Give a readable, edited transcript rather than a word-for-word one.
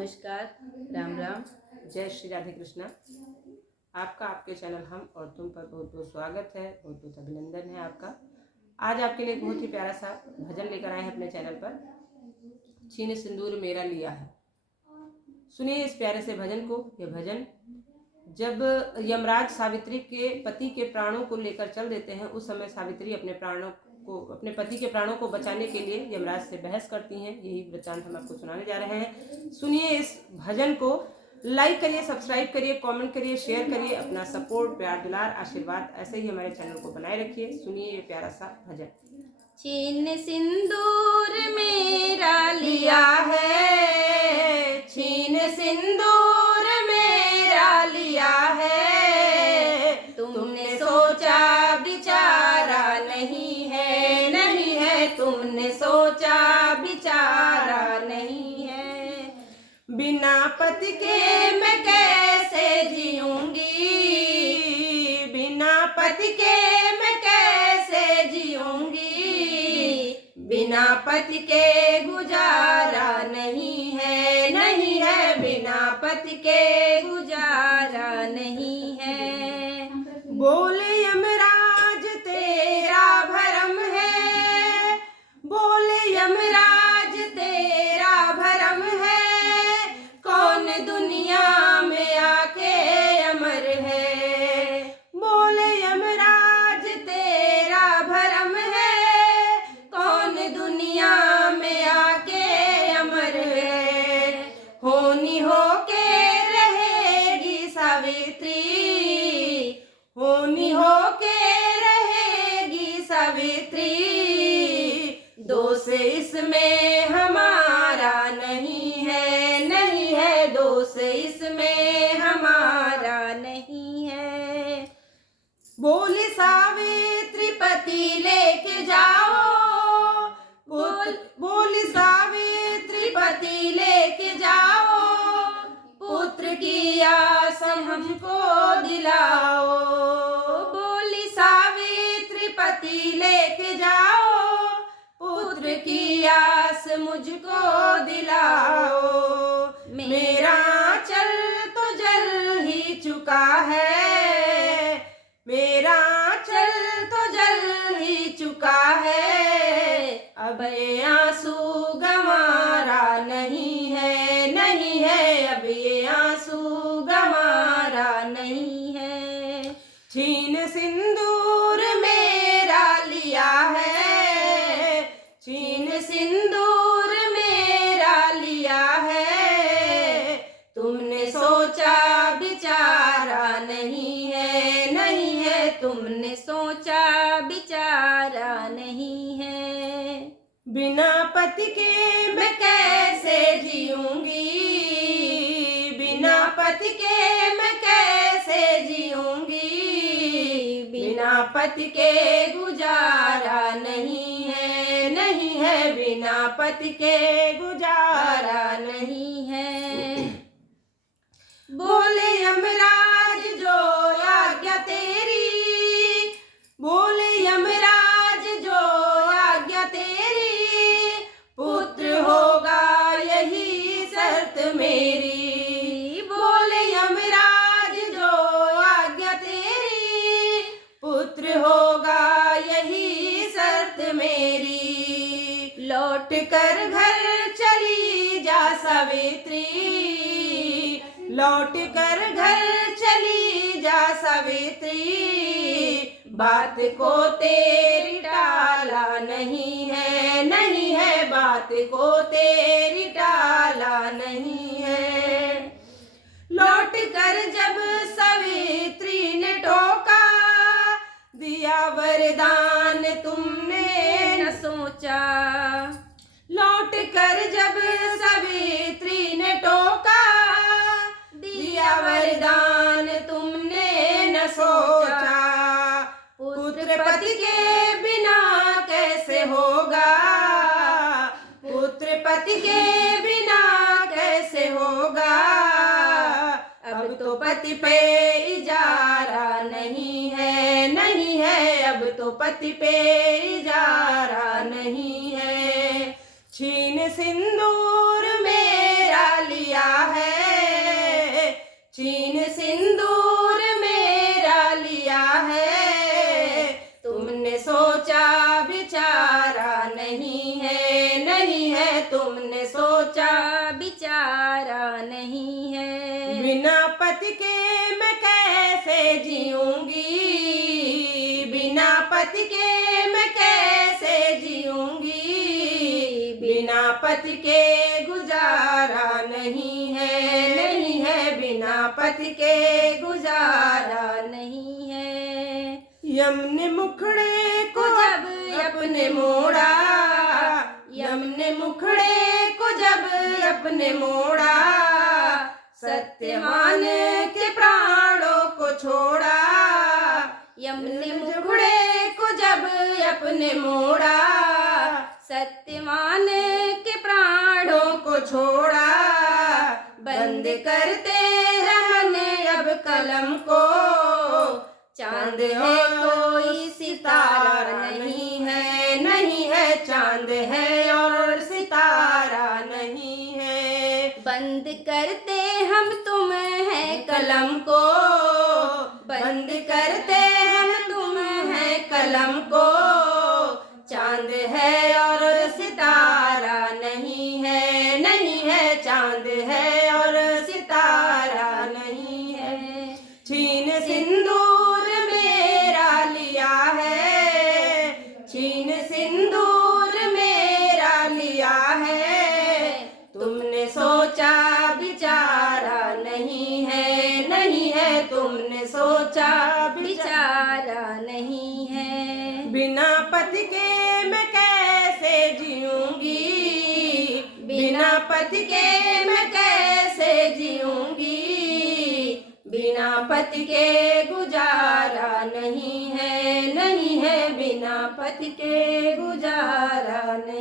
नमस्कार, राम राम। जय श्री राधे कृष्णा। आपका आपके चैनल हम और तुम पर बहुत बहुत स्वागत है, बहुत बहुत अभिनंदन है आपका। आज आपके लिए बहुत ही प्यारा सा भजन लेकर आए हैं अपने चैनल पर। छीन सिंदूर मेरा लिया है। सुनिए इस प्यारे से भजन को। यह भजन जब यमराज सावित्री के पति के प्राणों को लेकर चल देते हैं, उस समय सावित्री अपने पति के प्राणों को बचाने के लिए यमराज से बहस करती हैं। यही वृत्तांत हम आपको सुनाने जा रहे हैं। सुनिए इस भजन को। लाइक करिए, सब्सक्राइब करिए, कमेंट करिए, शेयर करिए। अपना सपोर्ट, प्यार, दुलार, आशीर्वाद ऐसे ही हमारे चैनल को बनाए रखिए। सुनिए ये प्यारा सा भजन। छीन सिंदूर मेरा लिया है, छीन सिंदूर मेरा लिया है। तुमने सोचा बिचारा नहीं है, नहीं है। तुमने सोचा बिचारा नहीं है। बिना पति के मैं कैसे जीऊंगी, बिना पति के मैं कैसे जीऊंगी। बिना पति के गुजारा नहीं है, नहीं है। बिना पति के गुजारा नहीं है। बोले यमराज तेरा भरम है, बोले यमराज तेरा भरम है। कौन दुनिया में आके अमर है। बोले यमराज तेरा भरम है, कौन दुनिया में आके अमर है। होनी होके रहेगी सावित्री, होनी होके रहेगी सावित्री। दोष इसमें हमारा नहीं है, नहीं है। दोष इसमें हमारा नहीं है। बोली सावित्री पति लेके जाओ, बोली सावित्री पति लेके जाओ। पुत्र की आस हमको दिलाओ। बोली सावित्री पति लेके जाओ, पुत्र की आस मुझको दिलाओ। मेरा चल तो जल ही चुका है, मेरा चल तो जल ही चुका है। अब ये आंसू गंवारा नहीं है, नहीं है। अब ये आंसू गंवारा नहीं है। छीन सिंदूर मेरा लिया है, छीन सिंदूर मेरा लिया है। तुमने सोचा बिचारा नहीं है, नहीं है। तुमने सोचा बिचारा नहीं है। बिना पति के मैं कैसे जीऊंगी, बिना पति के मैं कैसे जीऊंगी। बिना पति के गुजारा नहीं है, नहीं है। बिना पति के गुजारा नहीं है। बोले यमराज जो आज्ञा तेरी, बोले यमराज जो आज्ञा तेरी। पुत्र होगा यही शर्त मेरी। बोले यमराज जो आज्ञा तेरी। पुत्र होगा यही शर्त मेरी। लौट कर घर चली जा सावित्री, लौट कर घर चली जा सावित्री। बात को तेरी टाला नहीं है, नहीं है। बात को तेरी टाला नहीं है। लौट कर जब सावित्री ने टोका, दिया वरदान तुमने न सोचा। लौट कर जब सावित्री ने टोका, दिया वरदान तुमने न सोचा। पुत्र पति के बिना कैसे होगा, पुत्र पति के बिना कैसे होगा। अब तो पति पे इजारा नहीं है, नहीं है। अब तो पति पे इजारा नहीं है। छीन सिंदूर मेरा लिया छीन सिंदूर मेरा लिया है, तुमने सोचा बिचारा नहीं है, नहीं है तुमने सोचा बिचारा नहीं है। बिना पति के मैं कैसे जीऊंगी, बिना पति के मैं कैसे जीऊंगी, बिना पति के गुजारा नहीं है, नहीं है बिना पति के गुजारा नहीं है। यम ने मुखड़े को जब अपने मोड़ा, यम ने मुखड़े को जब अपने मोड़ा, सत्यवान के प्राणों को छोड़ा। यम ने मुखड़े को जब अपने मोड़ा, सत्यवान के प्राणों को छोड़ा। बंद करते रहन अब कलम को, चांद है कोई सितारा नहीं है, नहीं है चांद है और सितारा नहीं है। बंद करते हम तुम है कलम को, बंद करते हम तुम है कलम को, चांद है और सितारा नहीं है, नहीं है चांद है और सितारा नहीं है। छीन सिंदूर मेरा लिया है, छीन सिंदूर मेरा लिया है, तुमने सोचा बिचारा नहीं है, नहीं है तुमने सोचा बिचारा नहीं है। बिना पति के मैं कैसे जीऊंगी, बिना पति के मैं कैसे जीऊंगी, बिना पति के गुजारा नहीं है, नहीं है बिना पति के गुजारा नहीं।